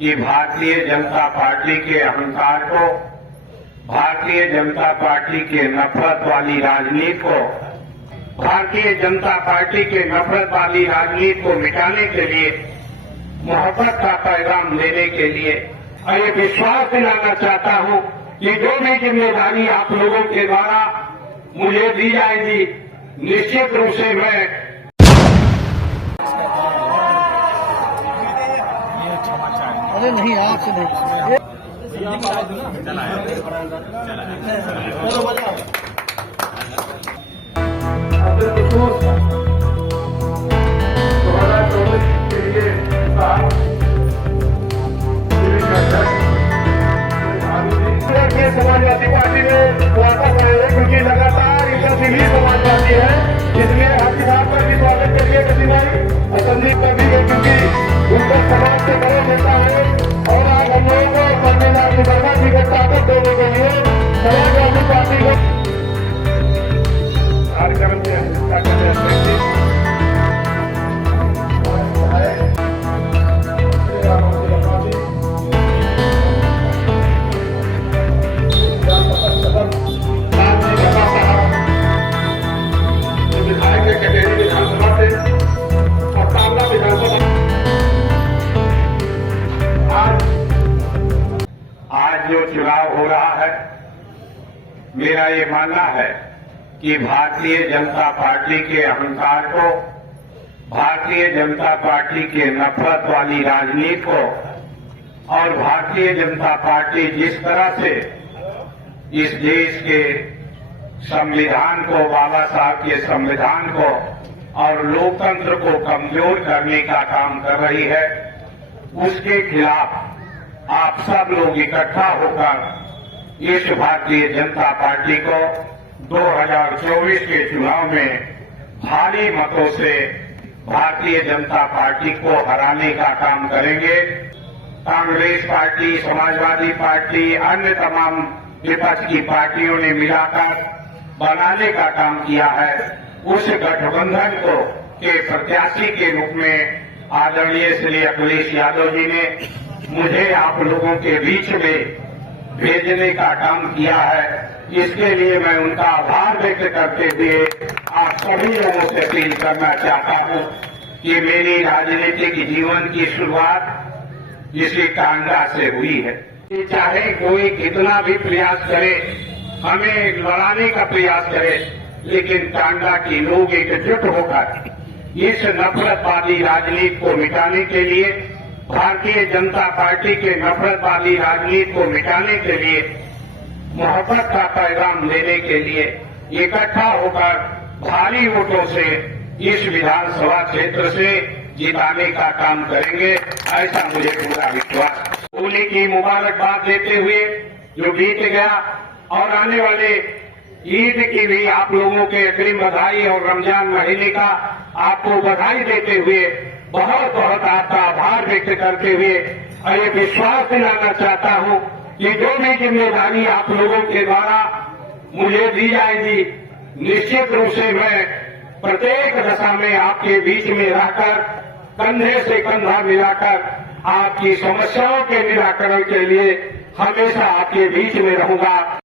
कि भारतीय जनता पार्टी के अहंकार को, भारतीय जनता पार्टी के नफरत वाली राजनीति को, भारतीय जनता पार्टी के नफरत वाली राजनीति को मिटाने के लिए, मोहब्बत का पैगाम देने के लिए ये विश्वास दिलाना चाहता हूं कि जो भी जिम्मेदारी आप लोगों के द्वारा मुझे दी जाएगी, निश्चित रूप से मैं अरे नहीं आपसे नहीं समाजवादी पार्टी में वापस आए हैं क्योंकि लगातार इनका दिल्ली समाजवादी है, इसलिए हाथी साहब का भी स्वागत करिए कभी भाई और संदीप का भी है क्योंकि उनका समाज से बड़ा नेता है और आज हम लोगों को संविधान की बर्बादी को ताकत देने के लिए समाजवादी पार्टी को कार्यक्रम की अध्यक्षता कर रहे हैं। जो चुनाव हो रहा है, मेरा ये मानना है कि भारतीय जनता पार्टी के अहंकार को, भारतीय जनता पार्टी के नफरत वाली राजनीति को और भारतीय जनता पार्टी जिस तरह से इस देश के संविधान को, बाबा साहब के संविधान को और लोकतंत्र को कमजोर करने का काम कर रही है, उसके खिलाफ आप सब लोग इकट्ठा होकर इस भारतीय जनता पार्टी को 2024 के चुनाव में भारी मतों से भारतीय जनता पार्टी को हराने का काम करेंगे। कांग्रेस पार्टी, समाजवादी पार्टी, अन्य तमाम विपक्ष की पार्टियों ने मिलाकर बनाने का काम किया है। उस गठबंधन को के प्रत्याशी के रूप में आदरणीय श्री अखिलेश यादव जी ने मुझे आप लोगों के बीच में भेजने का काम किया है। इसके लिए मैं उनका आभार व्यक्त करते हुए आप सभी लोगों से अपील करना चाहता हूं कि मेरी राजनीतिक जीवन की शुरुआत इसी टांडा से हुई है। चाहे कोई कितना भी प्रयास करे, हमें लड़ाने का प्रयास करे, लेकिन टांडा के लोग एकजुट होकर इस नफरतवादी राजनीति को मिटाने के लिए, भारतीय जनता पार्टी के नफरतवादी राजनीति को मिटाने के लिए, मोहब्बत का पैगाम देने के लिए इकट्ठा होकर भारी वोटों से इस विधानसभा क्षेत्र से जिताने का काम करेंगे, ऐसा मुझे पूरा विश्वास। होली की मुबारकबाद देते हुए जो बीत गया और आने वाले ईद की भी आप लोगों के अग्रिम बधाई और रमजान महीने का आपको बधाई देते हुए बहुत बहुत आपका आभार व्यक्त करते हुए ये विश्वास दिलाना चाहता हूं कि जो भी जिम्मेदारी आप लोगों के द्वारा मुझे दी जाएगी, निश्चित रूप से मैं प्रत्येक दशा में आपके बीच में रहकर कंधे से कंधा मिलाकर आपकी समस्याओं के निराकरण के लिए हमेशा आपके बीच में रहूंगा।